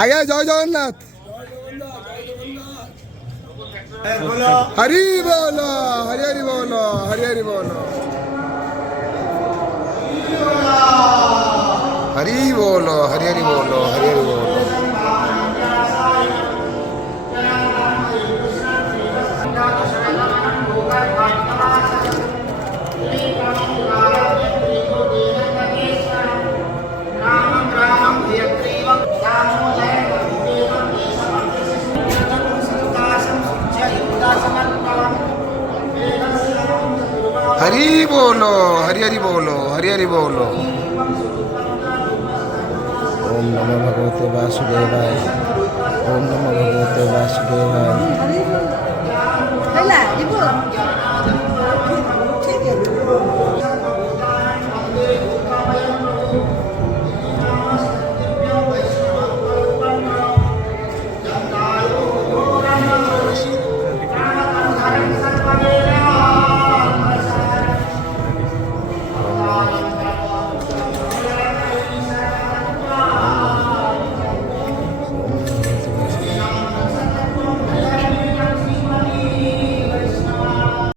আগে জয় জগন্নাথ। হরি বল, হরি হরি বল, হরি হরি বল, হরি বল, হরি হরি বল, হরি হরি বল। हरि बोलो, हरि हरि बोलो, हरि हरि बोलो। ओम नमो भगवते वासुदेवाय, ओम नमो भगवते वासुदेवाय।